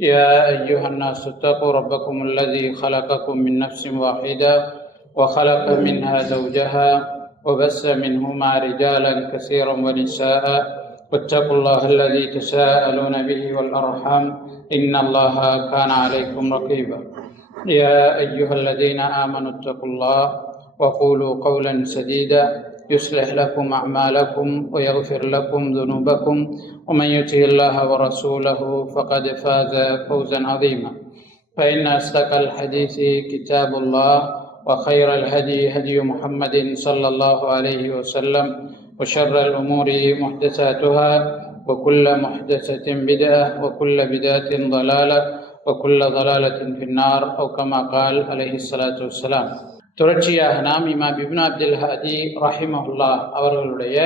يا أيها الناس اتقوا ربكم الذي خلقكم من نفس واحدة وخلق منها زوجها وبث منهما رجالا كثيرا ونساء. واتقوا الله الذي تساءلون به والأرحام. إن الله كان عليكم رقيبا. يا أيها الذين آمنوا اتقوا الله وقولوا قولا سديدا. يصلح لكم أعمالكم ويغفر لكم ذنوبكم. ومن يطع الله ورسوله فقد فاز فوزا عظيما. فإن أصدق الحديث كتاب الله وخير الهدي هدي محمد صلى الله عليه وسلم. وشر الأمور محدثاتها وكل محدثة بدعة وكل بدعة ضلالة وكل ضلالة في النار أو كما قال عليه الصلاة والسلام. தொடர்ச்சியாக நாம் இமாம் இப்னு அப்துல் ஹதி ரஹிமஹுல்லா அவர்களுடைய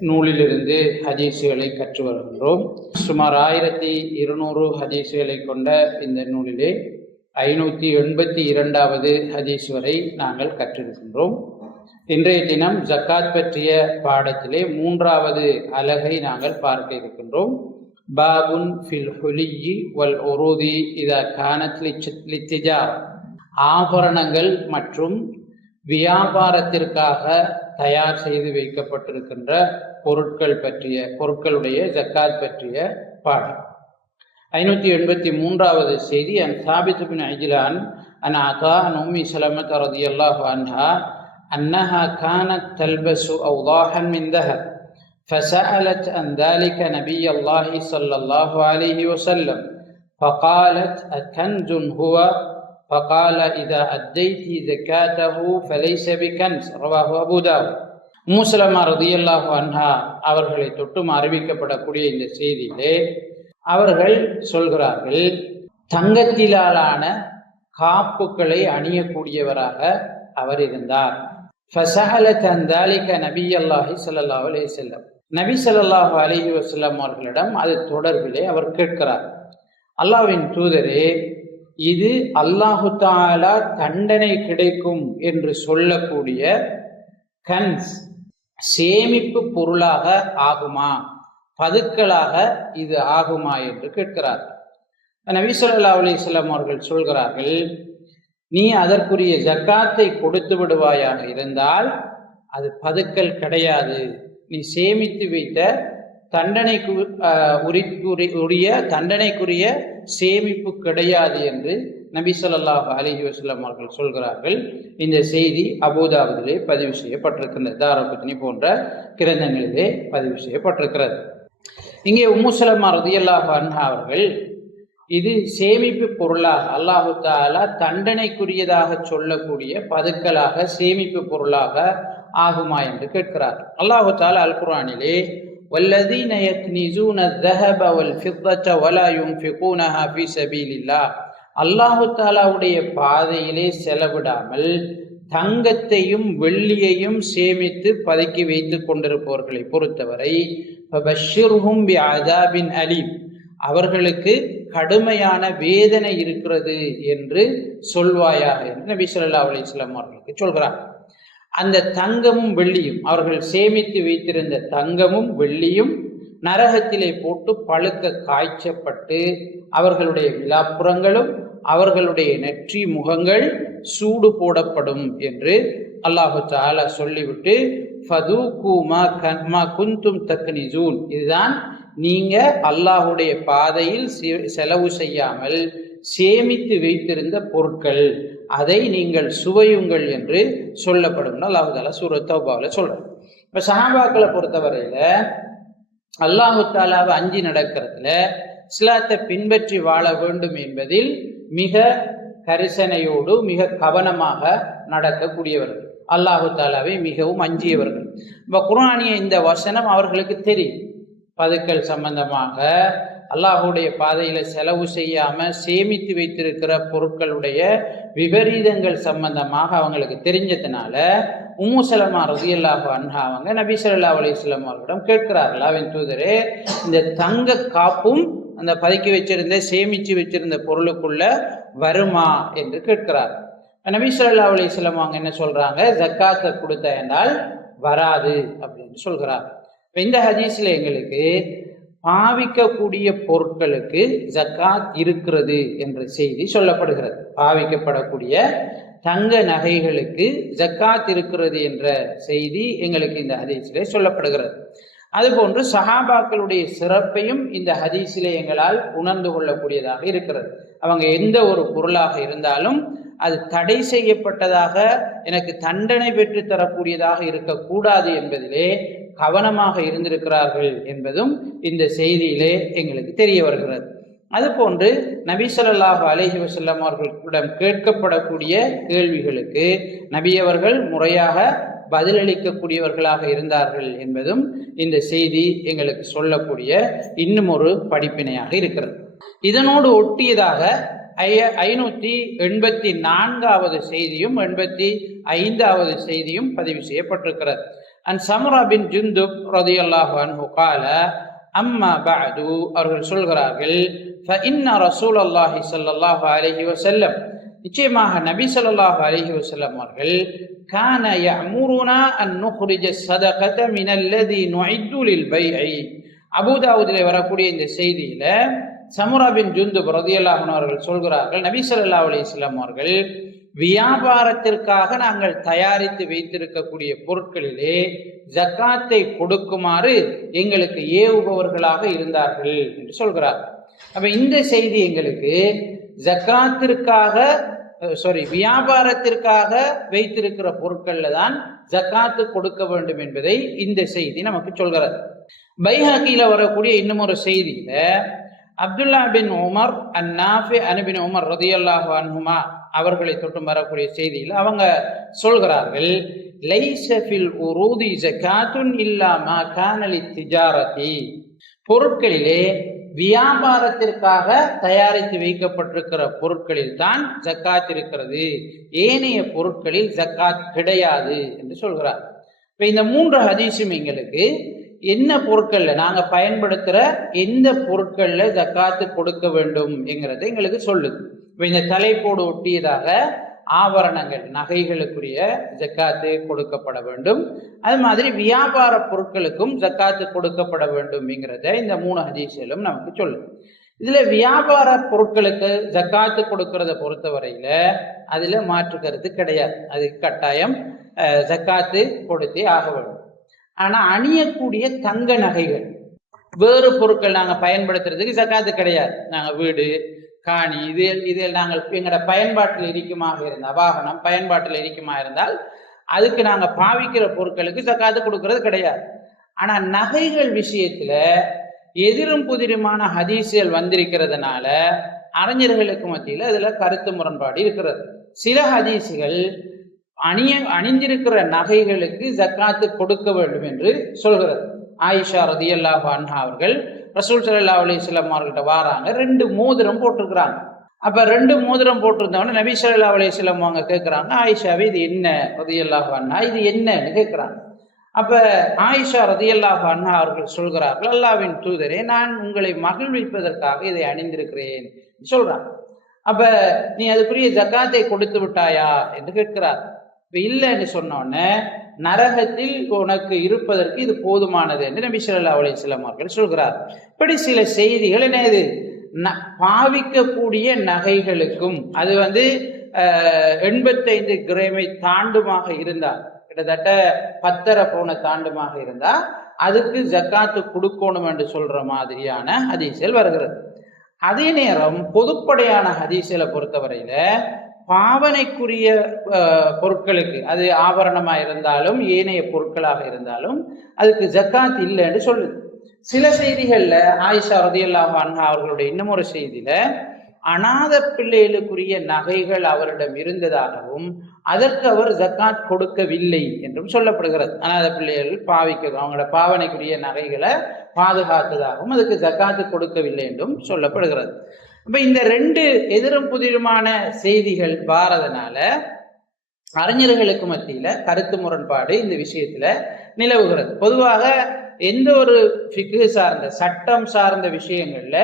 நூலிலிருந்து ஹதீஸுகளை கற்று வருகின்றோம். சுமார் ஆயிரத்தி இருநூறு ஹதீஸுகளை கொண்ட இந்த நூலிலே ஐநூற்றி எண்பத்தி இரண்டாவது ஹதீஸ் வரை நாங்கள் கற்றிருக்கின்றோம். இன்றைய தினம் ஜக்காத் பற்றிய பாடத்திலே மூன்றாவது அலகை நாங்கள் பார்க்க இருக்கின்றோம். பாபுன் ஃபில் ஹுலியி வல் ஒருதி இதா கானத் லித்திஜார். ஆபரணங்கள் மற்றும் வியாபாரத்திற்காக தயார் செய்து வைக்கப்பட்டிருக்கின்ற பொருட்கள் பற்றிய பொருட்களுடைய ஜக்காத் பற்றிய பாடம் ஐநூற்றி எண்பத்தி மூன்றாவது செய்தி அன் சாபித் பின் அஜிலான் அன் அகா அன் உம்மி சலமத் ரதி அல்லாஹு அன்ஹா أنها كانت تلبس أوضاحا من ذهب فسألت عن ذلك نبي الله صلى الله عليه وسلم فقالت أكنز هو فقال إذا أديت زكاته فليس بكنز رواه أبو داود மூசலமா ரதியல்லாஹு அன்ஹா அவர்களை தொட்டும் அறிவிக்கப்படக்கூடிய இந்த செய்தியிலே அவர்கள் சொல்கிறார்கள் தங்கத்திலாலான காப்புக்களை அணியக்கூடியவராக அவர் இருந்தார் ஃபசஹல தந்தாலிக நபி அல்லாஹி சல்லாஹ் அலி செல்லம் நபி சல்லாஹு அலஹி வசல்லம் அவர்களிடம் அது தொடர்பிலே அவர் கேட்கிறார் அல்லாவின் தூதரே இது அல்லாஹு தாலா தண்டனை கிடைக்கும் என்று சொல்லக்கூடிய கன்ஸ் சேமிப்பு பொருளாக ஆகுமா? பதுக்கலாக இது ஆகுமா என்று கேட்கிறார். நபி அலிஸ்லாம் அவர்கள் சொல்கிறார்கள் நீ அதற்குரிய ஜக்காத்தை கொடுத்து விடுவாயாக இருந்தால் அது பதுக்கல் கிடையாது. நீ சேமித்து வைத்த தண்டனைக்கு உரிய தண்டனைக்குரிய சேமிப்பு கிடையாது என்று நபி சொல்லாஹ் அலிஹி வஸ்லாம் அவர்கள் சொல்கிறார்கள். இந்த செய்தி அபுதாபுதிலே பதிவு செய்யப்பட்டிருக்கின்றது. தாரபத்தினி போன்ற கிரந்தங்களிலே பதிவு செய்யப்பட்டிருக்கிறது. இங்கே உம்முசலமா ரதியல்லாஹ் அன்ஹா அவர்கள் இது சேமிப்பு பொருளாக அல்லாஹு தாலா தண்டனைக்குரியதாக சொல்லக்கூடிய பதுக்கலாக சேமிப்பு பொருளாக ஆகுமா என்று கேட்கிறார். அல்லாஹு தாலா அல் குரானிலே والذين يكنزون الذهب والفضة ولا ينفقونها في سبيل الله அல்லாஹு தாலாவுடைய பாதையிலே செலவிடாமல் தங்கத்தையும் வெள்ளியையும் சேமித்து பதுக்கி வைத்துக் கொண்டிருப்பவர்களை பொறுத்தவரை அலீம் அவர்களுக்கு கடுமையான வேதனை இருக்கிறது என்று சொல்வாயாக என்று நபி சொல்லா அலிஸ்லாம் அவர்களுக்கு சொல்கிறார் அந்த தங்கமும் வெள்ளியும் அவர்கள் சேமித்து வைத்திருந்த தங்கமும் வெள்ளியும் நரகத்திலே போட்டு பழுக்க காய்ச்சப்பட்டு அவர்களுடைய விழாப்புறங்களும் அவர்களுடைய நெற்றி முகங்கள் சூடு போடப்படும் என்று அல்லாஹு தாலா சொல்லிவிட்டு ஃபதூகுமா கன்மா குந்தும் தக்னிசூன். இதுதான் நீங்க அல்லாஹுடைய பாதையில் செலவு செய்யாமல் சேமித்து வைத்திருந்த பொருட்கள். அதை நீங்கள் சுவையுங்கள் என்று சொல்லப்படும். அல்லாஹு தாலா சூரத்தௌபாவில் சொல்றேன் இப்போ சஹாபாக்களை பொறுத்தவரையில் அல்லாஹு தாலாவை அஞ்சு நடக்கிறதுல இஸ்லாத்தை பின்பற்றி வாழ வேண்டும் என்பதில் மிக கரிசனையோடு மிக கவனமாக நடக்கக்கூடியவர்கள். அல்லாஹு தாலாவை மிகவும் அஞ்சியவர்கள். இப்போ குரானிய இந்த வசனம் அவர்களுக்கு தெரியும். பதுக்கல் சம்பந்தமாக அல்லாஹுடைய பாதையில் செலவு செய்யாமல் சேமித்து வைத்திருக்கிற பொருட்களுடைய விபரீதங்கள் சம்பந்தமாக அவங்களுக்கு தெரிஞ்சதுனால உம்முசலமா சலமா ரதியல்லாஹு அன்ஹா அவங்க நபி ஸல்லல்லாஹு அவர்களிடம் கேட்கிறார்கள். அவன் தூதரே இந்த தங்க காப்பும் அந்த பதுக்கி வச்சிருந்த சேமித்து வச்சிருந்த பொருளுக்குள்ள வருமா என்று கேட்கிறார். நபி ஸல்லல்லாஹு அவங்க என்ன சொல்றாங்க? ஜக்காத்தை கொடுத்த என்றால் வராது அப்படின்னு சொல்கிறார் இந்த ஹதீஸில் எங்களுக்கு பாவிக்கக்கூடிய பொருட்களுக்கு ஜக்காத் இருக்கிறது என்ற செய்தி சொல்லப்படுகிறது. பாவிக்கப்படக்கூடிய தங்க நகைகளுக்கு ஜக்காத் இருக்கிறது என்ற செய்தி எங்களுக்கு இந்த ஹதீஸிலே சொல்லப்படுகிறது. அதுபோன்று சஹாபாக்களுடைய சிறப்பையும் இந்த ஹதீஸிலே எங்களால் உணர்ந்து கொள்ளக்கூடியதாக இருக்கிறது. அவங்க எந்த ஒரு பொருளாக இருந்தாலும் அது தடை செய்யப்பட்டதாக எனக்கு தண்டனை பெற்று தரக்கூடியதாக இருக்கக்கூடாது என்பதிலே கவனமாக இருந்திருக்கிறார்கள் என்பதும் இந்த செய்தியிலே எங்களுக்கு தெரிய வருகிறது. அதுபோன்று நபிசல்லாஹு ஸல்லல்லாஹு வசல்லம் அவர்களிடம் கேட்கப்படக்கூடிய கேள்விகளுக்கு நபியவர்கள் முறையாக பதிலளிக்கக்கூடியவர்களாக இருந்தார்கள் என்பதும் இந்த செய்தி எங்களுக்கு சொல்லக்கூடிய இன்னும் ஒரு படிப்பினையாக இருக்கிறது. இதனோடு ஒட்டியதாக ஐய ஐநூற்றி எண்பத்தி நான்காவது செய்தியும் எண்பத்தி ஐந்தாவது செய்தியும் பதிவு செய்யப்பட்டிருக்கிறது. அண்ட் சம்ரா பின் ஜுந்துப் ரதி அன்ஹு கால அம்மா பாது அவர்கள் சொல்கிறார்கள் ஃப இன்ன ரசூல் அல்லாஹி சல்லாஹு அலஹி வசல்லம் நிச்சயமாக நபி சொல்லாஹு அலஹி வசல்லம் அவர்கள் கான யமுருனா அன் நுஹ்ரிஜ சதகத மினல்லதி நுஐதுலில் பைஐ அபுதாவுதில் வரக்கூடிய இந்த செய்தியில் சமுரா பின் ஜுந்து பிரதியல்லாஹன் அவர்கள் சொல்கிறார்கள் நபி சொல்லா அலி இஸ்லாம் அவர்கள் வியாபாரத்திற்காக நாங்கள் தயாரித்து வைத்திருக்கக்கூடிய பொருட்களிலே ஜக்காத்தை கொடுக்குமாறு எங்களுக்கு ஏவுபவர்களாக இருந்தார்கள் என்று சொல்கிறார். அப்ப இந்த செய்தி எங்களுக்கு ஜக்காத்திற்காக சாரி வியாபாரத்திற்காக வைத்திருக்கிற பொருட்கள்ல தான் ஜக்காத்து கொடுக்க வேண்டும் என்பதை இந்த செய்தி நமக்கு சொல்கிறது. பைஹாக்கியில வரக்கூடிய இன்னும் ஒரு செய்தியில அப்துல்லா பின் உமர் அந்நாஃபி அனுபின் உமர் ரதியல்லாஹு அன்ஹுமா அவர்களை தொட்டும் வரக்கூடிய செய்தியில் அவங்க சொல்கிறார்கள் லைசஃபில் உரூதி ஜகாத்துன் இல்லாமா கானலி திஜாரதி. பொருட்களிலே வியாபாரத்திற்காக தயாரித்து வைக்கப்பட்டிருக்கிற பொருட்களில் தான் ஜக்காத் இருக்கிறது. ஏனைய பொருட்களில் ஜக்காத் கிடையாது என்று சொல்கிறார். இப்போ இந்த மூன்று ஹதீஸும் எங்களுக்கு என்ன பொருட்களில் நாங்கள் பயன்படுத்துகிற எந்த பொருட்களில் ஜக்காத்து கொடுக்க வேண்டும் என்கிறத எங்களுக்கு சொல்லுது. இந்த தலைப்போடு ஒட்டியதாக ஆபரணங்கள் நகைகளுக்குரிய ஜக்காத்து கொடுக்கப்பட வேண்டும். அது மாதிரி வியாபார பொருட்களுக்கும் ஜக்காத்து கொடுக்கப்பட வேண்டும்ங்கிறத இந்த மூணு ஹதீஸிலும் நமக்கு சொல்லுது இதுல வியாபார பொருட்களுக்கு ஜக்காத்து கொடுக்கறத பொறுத்தவரையில அதுல மாற்றுக்கிறது கிடையாது. அது கட்டாயம் ஜக்காத்து கொடுத்தே ஆக வேண்டும். ஆனா அணியக்கூடிய தங்க நகைகள் வேறு பொருட்கள் நாங்கள் பயன்படுத்துறதுக்கு ஜக்காத்து கிடையாது. நாங்கள் வீடு காணி இது இது நாங்கள் எங்களோட பயன்பாட்டில் இருக்குமாக இருந்தால் வாகனம் பயன்பாட்டில் இருக்குமா இருந்தால் அதுக்கு நாங்கள் பாவிக்கிற பொருட்களுக்கு சக்காத்து கொடுக்கறது கிடையாது. ஆனால் நகைகள் விஷயத்தில் எதிரும் புதிருமான ஹதீசுகள் வந்திருக்கிறதுனால அறிஞர்களுக்கு மத்தியில் அதில் கருத்து முரண்பாடு இருக்கிறது. சில ஹதீசுகள் அணிய அணிஞ்சிருக்கிற நகைகளுக்கு ஜக்காத்து கொடுக்க வேண்டும் என்று சொல்கிறது. ஆயிஷா ரதியல்லா அன்ஹா அவர்கள் ரசூல் சல்லா அலி இஸ்லாம் அவர்கிட்ட வாராங்க. ரெண்டு மோதிரம் போட்டிருக்கிறாங்க. அப்போ ரெண்டு மோதிரம் போட்டிருந்தவொடனே நபி சல்லா அலி இஸ்லாம் அவங்க கேட்குறாங்க ஆயிஷாவே இது என்ன? ரதியல்லாஹான்னா இது என்னன்னு கேட்குறாங்க அப்போ ஆயிஷா ரதியல்லாஹ் அண்ணா அவர்கள் சொல்கிறார்கள் அல்லாவின் தூதரே நான் உங்களை மகிழ்விப்பதற்காக இதை அணிந்திருக்கிறேன் சொல்கிறான் அப்போ நீ அதுக்குரிய ஜக்காத்தை கொடுத்து விட்டாயா? என்று கேட்கிறார். இப்போ இல்லைன்னு சொன்னோடனே நரகத்தில் உனக்கு இருப்பதற்கு இது போதுமானது என்று நபி சொல்லா அலைஹி வஸல்லம் அவர்கள் சொல்கிறார். இப்படி சில செய்திகள் என்னது ந- பாவிக்கக்கூடிய நகைகளுக்கும் அது வந்து எண்பத்தைந்து கிரேமை தாண்டுமாக இருந்தால் கிட்டத்தட்ட பத்தரை போன தாண்டுமாக இருந்தா அதுக்கு ஜக்காத்து கொடுக்கணும் என்று சொல்ற மாதிரியான ஹதீசல் வருகிறது. அதே நேரம் பொதுப்படையான ஹதீசலை பொறுத்தவரையில பாவனைக்குரிய பொருட்களுக்கு. அது ஆபரணமாக இருந்தாலும் ஏனைய பொருட்களாக இருந்தாலும் அதுக்கு ஜக்காத் இல்லைன்னு சொல்லுது. சில செய்திகளில் ஆயிஷா ரதியல்லாஹு அன்ஹா அவர்களுடைய இன்னும் ஒரு செய்தியில அநாத பிள்ளைகளுக்குரிய நகைகள் அவரிடம் இருந்ததாகவும் அதற்கு அவர் ஜக்காத் கொடுக்கவில்லை என்றும் சொல்லப்படுகிறது. அநாத பிள்ளைகள் பாவிக்கிறது அவங்களோட பாவனைக்குரிய நகைகளை பாதுகாத்ததாகவும் அதுக்கு ஜக்காத்து கொடுக்கவில்லை என்றும் சொல்லப்படுகிறது. அப்ப இந்த ரெண்டு எதிரும் புதிருமான செய்திகள் வாரதுனால அறிஞர்களுக்கு மத்தியில கருத்து முரண்பாடு இந்த விஷயத்துல நிலவுகிறது. பொதுவாக எந்த ஒரு ஃபிக்கு சார்ந்த சட்டம் சார்ந்த விஷயங்கள்ல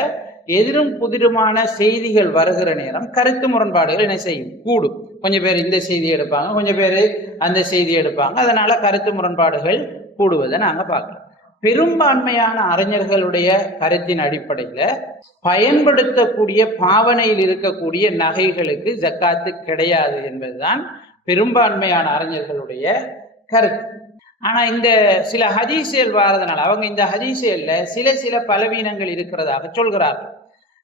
எதிரும் புதிருமான செய்திகள் வருகிற நேரம் கருத்து முரண்பாடுகள் என்ன செய்யும்? கூடும். கொஞ்சம் பேர் இந்த செய்தி எடுப்பாங்க கொஞ்சம் பேர் அந்த செய்தி எடுப்பாங்க. அதனால கருத்து முரண்பாடுகள் கூடுவதை நாங்க பார்க்கலாம் பெரும்பான்மையான அறிஞர்களுடைய கருத்தின் அடிப்படையில பயன்படுத்தக்கூடிய பாவனையில் இருக்கக்கூடிய நகைகளுக்கு ஜக்காத்து கிடையாது என்பதுதான் பெரும்பான்மையான அறிஞர்களுடைய கருத்து. ஆனா இந்த சில ஹதீசியல் வாரதனால் அவங்க இந்த ஹதீசியல்ல சில சில பலவீனங்கள் இருக்கிறதாக சொல்கிறார்கள்.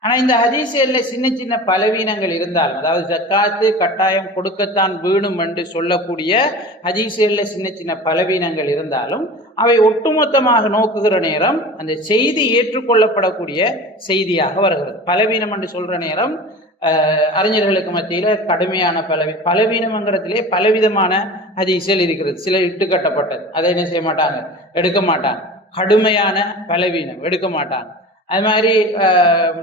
ஆனா இந்த ஹதீசியல்ல சின்ன சின்ன பலவீனங்கள் இருந்தாலும் அதாவது ஜக்காத்து கட்டாயம் கொடுக்கத்தான் வேணும் என்று சொல்லக்கூடிய ஹதீசியல்ல சின்ன சின்ன பலவீனங்கள் இருந்தாலும் அவை ஒட்டுமொத்தமாக நோக்குகிற நேரம் அந்த செய்தி ஏற்றுக்கொள்ளப்படக்கூடிய செய்தியாக வருகிறது. பலவீனம் என்று சொல்ற நேரம் அறிஞர்களுக்கு மத்தியில கடுமையான பலவி பலவீனம்ங்கிறதுலே பலவிதமான ஹதீஸில் இருக்கிறது. சில இட்டு கட்டப்பட்டது. அதை என்ன செய்ய மாட்டாங்க? எடுக்க மாட்டாங்க. கடுமையான பலவீனம். எடுக்க மாட்டாங்க. அது மாதிரி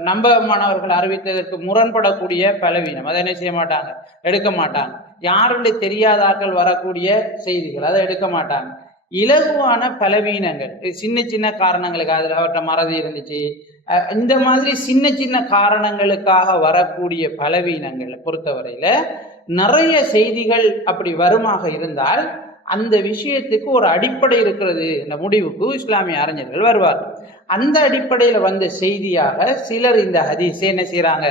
நம்ப மாணவர்கள் அறிவித்ததற்கு முரண்படக்கூடிய பலவீனம். அதை என்ன செய்ய மாட்டாங்க? எடுக்க மாட்டாங்க. யாருடைய தெரியாதாக்கள் வரக்கூடிய செய்திகள் அதை எடுக்க மாட்டாங்க. இலகுவான பலவீனங்கள். சின்ன சின்ன காரணங்களுக்கு அதில் அவர்கிட்ட மறதி இருந்துச்சு. இந்த மாதிரி சின்ன சின்ன காரணங்களுக்காக வரக்கூடிய பலவீனங்களை பொறுத்தவரையில நிறைய செய்திகள் அப்படி வருமாக இருந்தால் அந்த விஷயத்துக்கு ஒரு அடிப்படை இருக்கிறது இந்த முடிவுக்கு இஸ்லாமிய அறிஞர்கள் வருவார். அந்த அடிப்படையில் வந்த செய்தியாக சிலர் இந்த ஹதீஸை என்ன செய்கிறாங்க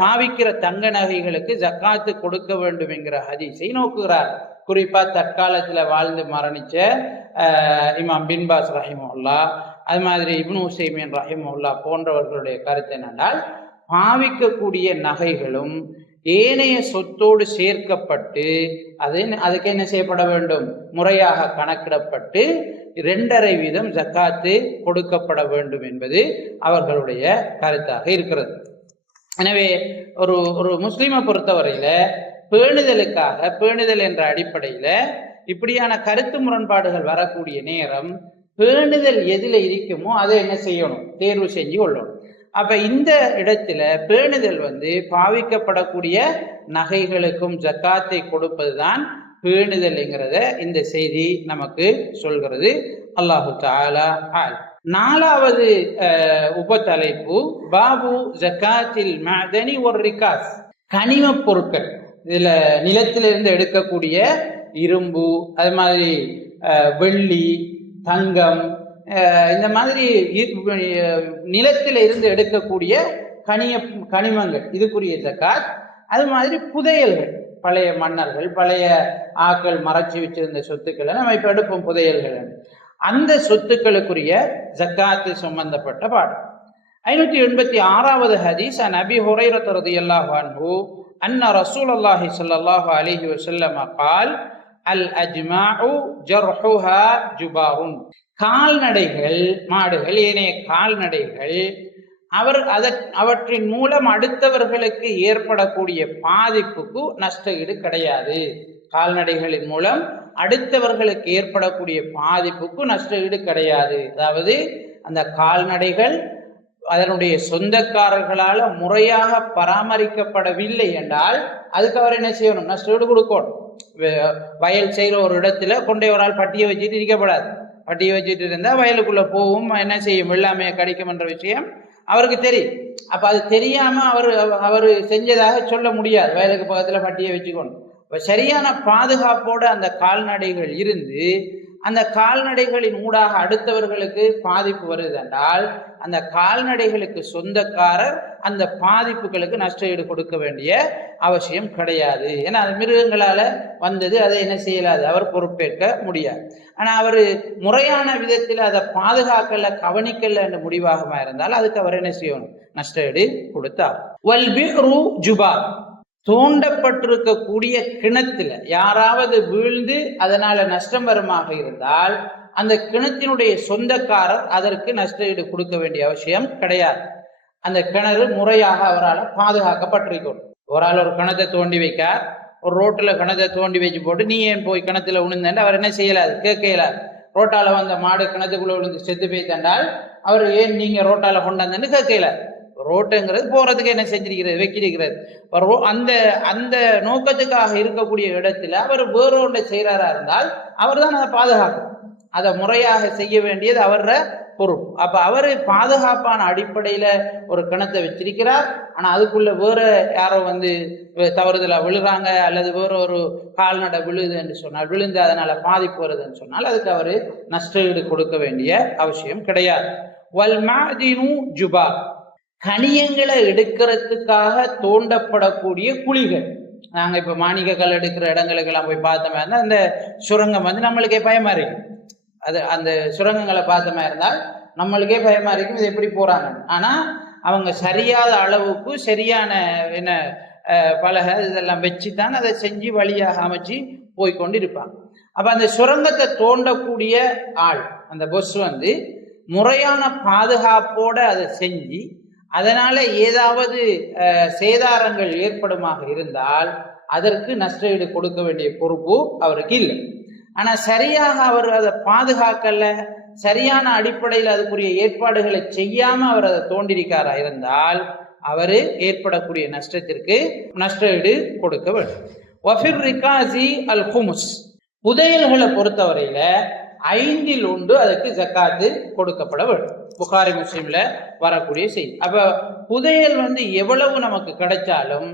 பாவிக்கிற தங்க நகைகளுக்கு ஜக்காத்து கொடுக்க வேண்டும் என்கிற ஹதீஸை நோக்குகிறார். குறிப்பாக தற்காலத்தில் வாழ்ந்து மரணிச்ச இமாம் பின்பாஸ் ரஹிமுல்லா அது மாதிரி இப்னு உசைமின் ரஹிமுல்லா போன்றவர்களுடைய கருத்து என்னென்றால் பாவிக்கக்கூடிய நகைகளும் ஏனைய சொத்தோடு சேர்க்கப்பட்டு அது அதுக்கு என்ன செய்யப்பட வேண்டும்? முறையாக கணக்கிடப்பட்டு இரண்டரை வீதம் ஜக்காத்து கொடுக்கப்பட வேண்டும் என்பது அவர்களுடைய கருத்தாக இருக்கிறது. எனவே ஒரு ஒரு முஸ்லீமை பொறுத்தவரையில பேணுதலுக்காக பேணுதல் என்ற அடிப்படையில இப்படியான கருத்து முரண்பாடுகள் வரக்கூடிய நேரம் பேணுதல் எதில் இருக்குமோ அதை என்ன செய்யணும்? தேர்வு செஞ்சு கொள்ளணும். அப்ப இந்த இடத்துல பேணுதல் வந்து பாவிக்கப்படக்கூடிய நகைகளுக்கும் ஜக்காத்தை கொடுப்பதுதான் பேணுதல்ங்கிறத இந்த செய்தி நமக்கு சொல்கிறது. அல்லாஹு தாலா ஆல். நாலாவது அஹ், உபதலைப்பு பாபு ஜக்காத்தில் மதனி ஒரு ரிகாஸ். கனிமப் பொருட்கள். இதுல நிலத்திலிருந்து எடுக்கக்கூடிய இரும்பு அது மாதிரி வெள்ளி தங்கம் இந்த மாதிரி நிலத்தில் இருந்து எடுக்கக்கூடிய கனிய கனிமங்கள் இதுக்குரிய ஜக்காத் அது மாதிரி புதையல்கள் பழைய மன்னர்கள் பழைய ஆக்கள் மறைச்சி வச்சிருந்த சொத்துக்களை நம்ம இப்போ எடுப்போம் புதையல்கள். அந்த சொத்துக்களுக்குரிய ஜக்காத்து சம்பந்தப்பட்ட பாடம். ஐநூத்தி எண்பத்தி ஆறாவது ஹதீஸ் அன் அபி ஹுரைரத் அல்லாஹ் அன்பு அன்ன ரசூல் அல்லாஹி சல்லாஹு அலிஹி வசல்லம் கால் அல் அஜ்மாஉ ஜர்ஹுஹா ஜுபாவுன் கால்நடைகள் மாடுகள் ஏனைய கால்நடைகள் அவர் அத அவற்றின் மூலம் அடுத்தவர்களுக்கு ஏற்படக்கூடிய பாதிப்புக்கு நஷ்ட ஈடு கிடையாது. கால்நடைகளின் மூலம் அடுத்தவர்களுக்கு ஏற்படக்கூடிய பாதிப்புக்கு நஷ்ட ஈடு கிடையாது. அதாவது அந்த கால்நடைகள் அதனுடைய சொந்தக்காரர்களால முறையாக பராமரிக்கப்படவில்லை என்றால் அதுக்கு அவர் என்ன செய்யணும்? நஷ்ட ஈடு கொடுக்கணும். வ- வயல் செய்கிற ஒரு இடத்துல கொண்டே ஒரு ஆள் பட்டியை வச்சுட்டு இருக்கப்படாது. பட்டியை வச்சுட்டு இருந்தால் வயலுக்குள்ளே போகும் என்ன செய்யும் வெள்ளாமையை கிடைக்கும்ன்ற விஷயம் அவருக்கு தெரியும். அப்போ அது தெரியாமல் அவர் அவர் செஞ்சதாக சொல்ல முடியாது. வயலுக்கு பக்கத்தில் பட்டியை வச்சுக்கணும். இப்போ சரியான பாதுகாப்போடு அந்த கால்நடைகள் இருந்து அந்த கால்நடைகளின் ஊடாக அடுத்தவர்களுக்கு பாதிப்பு வருது என்றால் அந்த கால்நடைகளுக்கு சொந்தக்காரர் அந்த பாதிப்புகளுக்கு நஷ்ட ஈடு கொடுக்க வேண்டிய அவசியம் கிடையாது. ஏன்னா அது மிருகங்களால் வந்தது அதை என்ன செய்யலாது? அவர் பொறுப்பேற்க முடியாது. ஆனால் அவர் முறையான விதத்தில் அதை பாதுகாக்கல கவனிக்கல என்ற முடிவாகமா இருந்தால் அதுக்கு அவர் என்ன செய்யணும்? நஷ்ட ஈடு கொடுத்தார். வல் ஜுபா தோண்டப்பட்டிருக்கக்கூடிய கிணத்துல யாராவது வீழ்ந்து அதனால நஷ்டம் வருமாக இருந்தால் அந்த கிணத்தினுடைய சொந்தக்காரர் அதற்கு நஷ்ட ஈடு கொடுக்க வேண்டிய அவசியம் கிடையாது. அந்த கிணறு முறையாக அவரால் பாதுகாக்கப்பட்டிருக்கும். ஒரு ஆள் ஒரு கிணத்தை தோண்டி வைக்கார் ஒரு ரோட்டில் கிணத்தை தோண்டி வச்சு போட்டு நீ ஏன் போய் கிணத்துல விழுந்தேன் அவர் என்ன செய்யலாது? கேட்கலாது ரோட்டால வந்த மாடு கிணத்துக்குள்ள விழுந்து செத்து போய் தண்டால் அவர் ஏன் நீங்க ரோட்டால கொண்டாந்தேன்னு கேட்கலாது ரோட்டுங்கிறது போகிறதுக்கு என்ன செஞ்சிருக்கிறது வைக்கிருக்கிறது. ரோ- அந்த அந்த நோக்கத்துக்காக இருக்கக்கூடிய இடத்துல அவர் வேறு ஒன்றை செய்கிறாரா இருந்தால் அவர் தான் அதை பாதுகாக்கும். அதை முறையாக செய்ய வேண்டியது அவர பொறுப்பு. அப்போ அவர் பாதுகாப்பான அடிப்படையில் ஒரு கிணத்தை வச்சிருக்கிறார். ஆனால் அதுக்குள்ள வேற யாரோ வந்து தவறுதலாக விழுறாங்க அல்லது வேற ஒரு கால்நடை விழுது என்று சொன்னால் விழுந்து அதனால் பாதிப்பு வருதுன்னு சொன்னால் அதுக்கு அவர் நஷ்ட ஈடு கொடுக்க வேண்டிய அவசியம் கிடையாது. வல் மாதினு ஜுபா. கனியங்களை எடுக்கிறதுக்காக தோண்டப்படக்கூடிய குழிகள். நாங்கள் இப்போ மாணிக கல் எடுக்கிற இடங்களுக்கெல்லாம் போய் பார்த்தோமா இருந்தால் அந்த சுரங்கம் வந்து நம்மளுக்கே பயமா இருக்கும். அது அந்த சுரங்கங்களை பார்த்தோமா இருந்தால் நம்மளுக்கே பயமா இருக்கும் இது எப்படி போறாங்க. ஆனால் அவங்க சரியாத அளவுக்கு சரியான என்ன பலகை இதெல்லாம் வச்சு தான் அதை செஞ்சு வழியாக அமைச்சு போய் கொண்டு இருப்பாங்க அப்போ அந்த சுரங்கத்தை தோண்டக்கூடிய ஆள் அந்த பொஸ் வந்து முறையான பாதுகாப்போடு அதை செஞ்சு அதனால ஏதாவது சேதாரங்கள் ஏற்படுமாக இருந்தால் அதற்கு நஷ்டஈடு கொடுக்க வேண்டிய பொறுப்பு அவருக்கு இல்லை. ஆனா சரியாக அவர் அதை பாதுகாக்கல சரியான அடிப்படையில் அதுக்குரிய ஏற்பாடுகளை செய்யாம அவர் அதை தோண்டிருக்காரா இருந்தால் அவரு ஏற்படக்கூடிய நஷ்டத்திற்கு நஷ்டஈடு கொடுக்க வேண்டும். வஃபிர் ரிகாசி அல் ஹுமுஸ் புதையல்களை பொறுத்தவரையில ஐந்தில் ஒன்று அதுக்கு ஜக்காத்து கொடுக்கப்பட வேண்டும். புகாரி முஸ்லீம்ல வரக்கூடிய செய்தி. அப்ப புதையல் வந்து எவ்வளவு நமக்கு கிடைச்சாலும்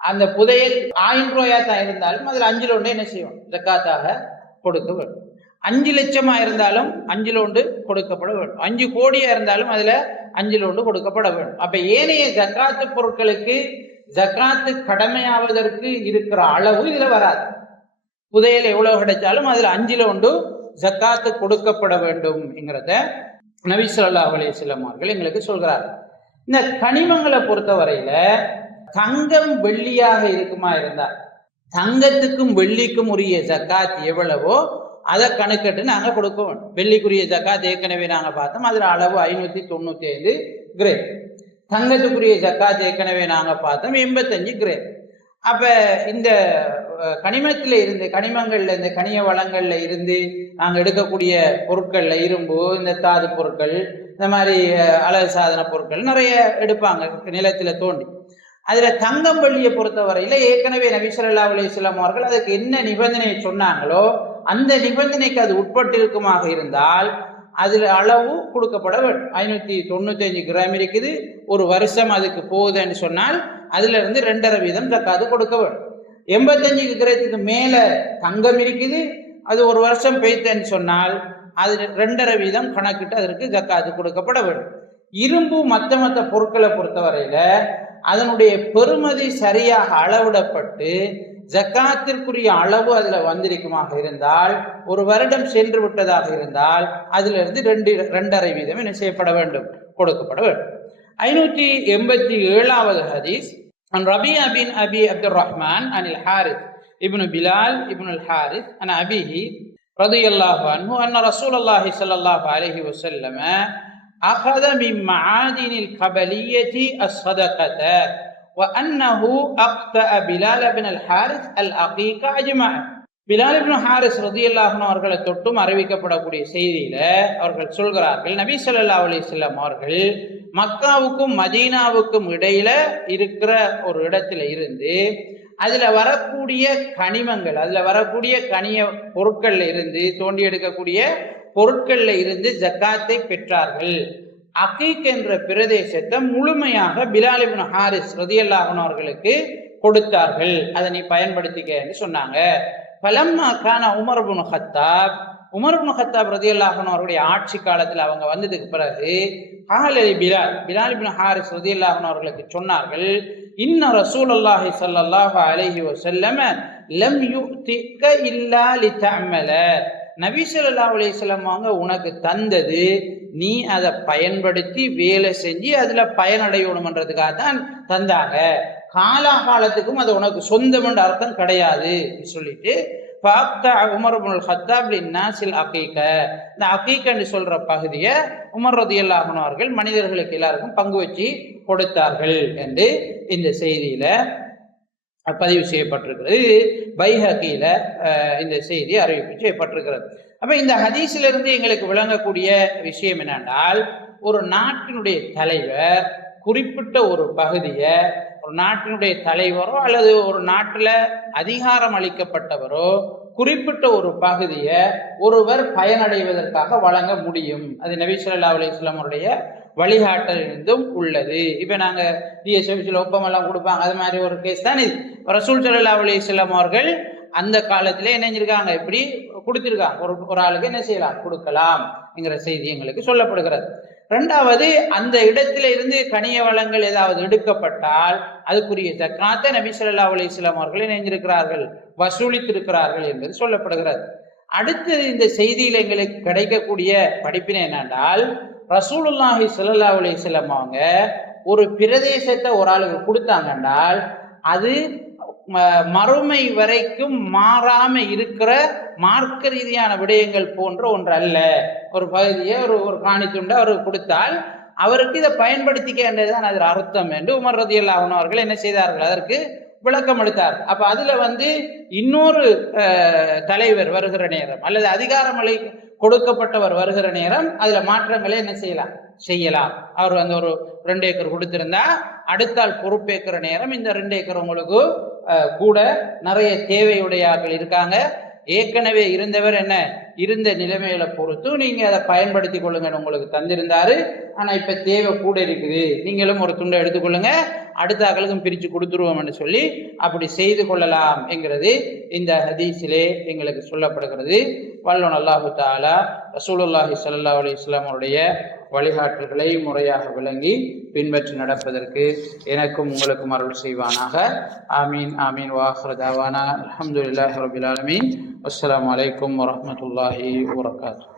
அந்த புதையல் ஆயிரம் ரூபாயா தான் இருந்தாலும் அதுல அஞ்சில் ஒன்று என்ன செய்வோம் ஜக்காத்தாக கொடுக்க வேண்டும். அஞ்சு லட்சமா இருந்தாலும் அஞ்சில் ஒன்று கொடுக்கப்பட வேண்டும். அஞ்சு கோடியா இருந்தாலும் அதுல அஞ்சில் ஒன்று கொடுக்கப்பட வேண்டும். அப்ப ஏனைய ஜக்காத்து பொருட்களுக்கு ஜக்காத்து கடமையாவதற்கு இருக்கிற அளவு இதுல வராது. புதையல் எவ்வளவு கிடைச்சாலும் அதுல அஞ்சில் ஒன்று ஜக்காத்து கொடுக்கப்பட வேண்டும் என்கிறத நபி ஸல்லல்லாஹு அலைஹி வஸல்லம் எங்களுக்கு சொல்கிறார். இந்த கனிமங்களை பொறுத்தவரையில தங்கம் வெள்ளியாக இருக்குமா இருந்தால் தங்கத்துக்கும் வெள்ளிக்கும் உரிய ஜக்காத் எவ்வளவோ அதை கணக்கிட்டு நாங்கள் கொடுக்க வேண்டும் வெள்ளிக்குரிய ஜக்காத் ஏற்கனவே நாங்கள் பார்த்தோம். அதில் அளவு ஐநூத்தி தொண்ணூத்தி ஐந்து கிரே தங்கத்துக்குரிய ஜக்காத் ஏற்கனவே நாங்கள் பார்த்தோம். எண்பத்தஞ்சு கிரே அப்ப இந்த கனிமத்தில் இருந்து கனிமங்கள்ல இந்த கனிய வளங்கள்ல இருந்து நாங்கள் எடுக்கக்கூடிய பொருட்கள்ல இரும்பு இந்த தாது பொருட்கள் இந்த மாதிரி அழகு சாதன பொருட்கள் நிறைய எடுப்பாங்க நிலத்துல தோண்டி. அதுல தங்கம் வெள்ளியை பொறுத்தவரையில ஏற்கனவே நபி ஸல்லல்லாஹு அவர்கள் அதுக்கு என்ன நிபந்தனை சொன்னாங்களோ அந்த நிபந்தனைக்கு அது உட்பட்டு இருக்குமாக இருந்தால் அதில் அளவு கொடுக்கப்பட வேண்டும். ஐநூற்றி தொண்ணூத்தஞ்சு கிராம் இருக்குது. ஒரு வருஷம் அதுக்கு போகுதுன்னு சொன்னால் அதுலேருந்து ரெண்டரை வீதம் தக்காது கொடுக்க வேண்டும். எண்பத்தஞ்சு கிரகத்துக்கு மேல தங்கம் இருக்குது. அது ஒரு வருஷம் பெய்தேன்னு சொன்னால் அது ரெண்டரை வீதம் கணக்கிட்டு அதற்கு ஜக்காத்து கொடுக்கப்பட வேண்டும். இரும்பு மற்ற மற்ற பொருட்களை பொறுத்தவரையில அதனுடைய பெறுமதி சரியாக அளவிடப்பட்டு ஜக்காத்திற்குரிய அளவு அதில் வந்திருக்குமாக இருந்தால் ஒரு வருடம் சென்று விட்டதாக இருந்தால் அதிலிருந்து ரெண்டு ரெண்டரை வீதம் என்ன செய்யப்பட வேண்டும்? கொடுக்கப்பட வேண்டும். ஐநூற்றி எண்பத்தி ஏழாவது ஹதீஸ் عن ربيع بن أبي عبد الرحمن عن الحارث ابن بلال ابن الحارث عن أبيه رضي الله عنه أن رسول الله صلى الله عليه وسلم أخذ من معادن القبلية الصدقة وأنه أقطع بلال بن الحارث العقيق أجمع பிலால் இப்னு ஹாரிஸ் ரதியல்லாஹு அவர்களை தொட்டும் அறிவிக்கப்படக்கூடிய செய்தியில அவர்கள் சொல்கிறார்கள் நபி ஸல்லல்லாஹு அலைஹி வஸல்லம் அவர்கள் மக்காவுக்கும் மதீனாவுக்கும் இடையில இருக்கிற ஒரு இடத்துல இருந்து அதுல வரக்கூடிய கனிமங்கள் அதுல வரக்கூடிய கனிய பொருட்கள்ல இருந்து தோண்டி எடுக்கக்கூடிய பொருட்கள்ல இருந்து ஜக்காத்தை பெற்றார்கள். அகீக் என்ற பிரதேசத்தை முழுமையாக பிலாலிபின் ஹாரிஸ் ரதியல்லாஹு அவர்களுக்கு கொடுத்தார்கள். அதை நீ பயன்படுத்திக்க என்று சொன்னாங்க. பலம்மா கான உமர் ஹத்தாப் உமர் புனு ஹத்தாப் ரதியல்லாஹு அவருடைய ஆட்சி காலத்தில் அவங்க வந்ததுக்கு பிறகு ஆலி பிலால் பிலால் பின் ஹாரிஸ் ரதியல்லாஹன் அவர்களுக்கு சொன்னார்கள் இன்ன ரசூலுல்லாஹி சல்லாஹ் அலஹி வசல்லம லம் யுக்திக இல்லா லிதஅமல. நபி சொல்லா அலைஹி அவங்க உனக்கு தந்தது நீ அதை பயன்படுத்தி வேலை செஞ்சு அதில் பயனடையணுமன்றதுக்காக தான் தந்தாங்க. காலாகாலத்துக்கும் அது உனக்கு சொந்தம்ன்ற அர்த்தம் கிடையாது சொல்லிட்டு உமர் இப்னுல் ஹத்தாப் நாசில் அகீக. இந்த அகீக்கன்னு சொல்ற பகுதியை உமர் ரதியல்லாஹு அவர்கள் மனிதர்களுக்கு எல்லாருக்கும் பங்கு வச்சு கொடுத்தார்கள் என்று இந்த செய்தியில பதிவு செய்யப்பட்டிருக்கிறது. இது பைஹக்கியில இந்த செய்தி அறிவிப்பு செய்யப்பட்டிருக்கிறது. அப்ப இந்த ஹதீஸிலிருந்து எங்களுக்கு விளங்கக்கூடிய விஷயம் என்னென்றால் ஒரு நாட்டினுடைய தலைவர் குறிப்பிட்ட ஒரு பகுதியை ஒரு நாட்டினுடைய தலைவரோ அல்லது ஒரு நாட்டில் அதிகாரம் அளிக்கப்பட்டவரோ குறிப்பிட்ட ஒரு பகுதியை ஒருவர் பயனடைவதற்காக வழங்க முடியும். அது நபி ஸல்லல்லாஹு அலைஹி வழிகாட்டல் இருந்தும் வழிகாட்டலிருந்தும் உள்ளது. இப்போ நாங்கள் டிஎஸ்எஃப்சியில் ஒப்பமெல்லாம் கொடுப்பாங்க. அது மாதிரி ஒரு கேஸ் தான் இது? ரசூல் சல்லா அலிஸ்லாம் அவர்கள் அந்த காலத்திலே என்ன செஞ்சிருக்காங்க? இப்படி கொடுத்துருக்காங்க. ஒரு ஒரு ஆளுக்கு என்ன செய்யலாம்? கொடுக்கலாம் என்கிற செய்தி எங்களுக்கு சொல்லப்படுகிறது. ரெண்டாவது அந்த இடத்துல இருந்து கனிய வளங்கள் ஏதாவது எடுக்கப்பட்டால் அதுக்குரிய தக்காத்த நபி ஸல்லல்லாஹு அலைஹி அவர்கள் இணைந்திருக்கிறார்கள் வசூலித்திருக்கிறார்கள் என்பது சொல்லப்படுகிறது. அடுத்தது இந்த செய்தியில் எங்களுக்கு கிடைக்கக்கூடிய படிப்பினை என்னென்றால் ரசூலுல்லாஹி ஸல்லல்லாஹு அலைஹி வஸல்லம் அவங்க ஒரு பிரதேசத்தை ஒரு ஆளுக்கு கொடுத்தாங்கன்றால் அது ம- மறுமை வரைக்கும் மாறாம இருக்கிற மார்க்க ரீதியான விடயங்கள் போன்ற ஒன்று அல்ல ஒரு பகுதியை ஒரு ஒரு காணித்துண்டு அவருக்கு கொடுத்தால் அவருக்கு இதை பயன்படுத்திக்க வேண்டியதுதான் அதில் அர்த்தம் என்று உமர் ரதி அவர்கள் என்ன செய்தார்கள்? அதற்கு விளக்கம் அளித்தார். அப்ப அதுல வந்து இன்னொரு தலைவர் வருகிற நேரம் அல்லது அதிகாரமளி கொடுக்கப்பட்டவர் வருகிற நேரம் அதுல மாற்றங்களை என்ன செய்யலாம்? செய்யலாம். அவர் வந்து ஒரு ரெண்டு ஏக்கர் கொடுத்திருந்தா அடுத்தால் பொறுப்பேற்கிற நேரம் இந்த ரெண்டு ஏக்கர் உங்களுக்கு கூட நிறைய தேவையுடையார்கள் இருக்காங்க. ஏற்கனவே இருந்தவர் என்ன? இருந்த நிலைமையில பொறுத்து நீங்க அதை பயன்படுத்தி கொள்ளுங்கன்னு உங்களுக்கு தந்திருந்தாரு. ஆனா இப்ப தேவை கூட இருக்குது. நீங்களும் ஒரு துண்டை எடுத்துக்கொள்ளுங்க அடுத்த அகலுக்கும் பிரிச்சு கொடுத்துருவோம்னு சொல்லி அப்படி செய்து கொள்ளலாம் என்கிறது இந்த ஹதீஸிலே எங்களுக்கு சொல்லப்படுகிறது. வல்லோன் அல்லாஹு தாலா ரசூலுல்லாஹி சல்லா அலி இஸ்லாமுடைய வழிகாட்டல்களை முறையாக விளங்கி பின்பற்றி நடப்பதற்கு எனக்கும் உங்களுக்கும் அருள் செய்வானாக. ஆமீன் ஆமீன். வாஹ்ரதாவானா அலமதுல்லாஹி அல்ஹம்துலில்லாஹி ரபில் ஆலமீன். அஸ்லாம் அலைக்கும் வரமத்துல்லாஹி வபரகாத்துஹு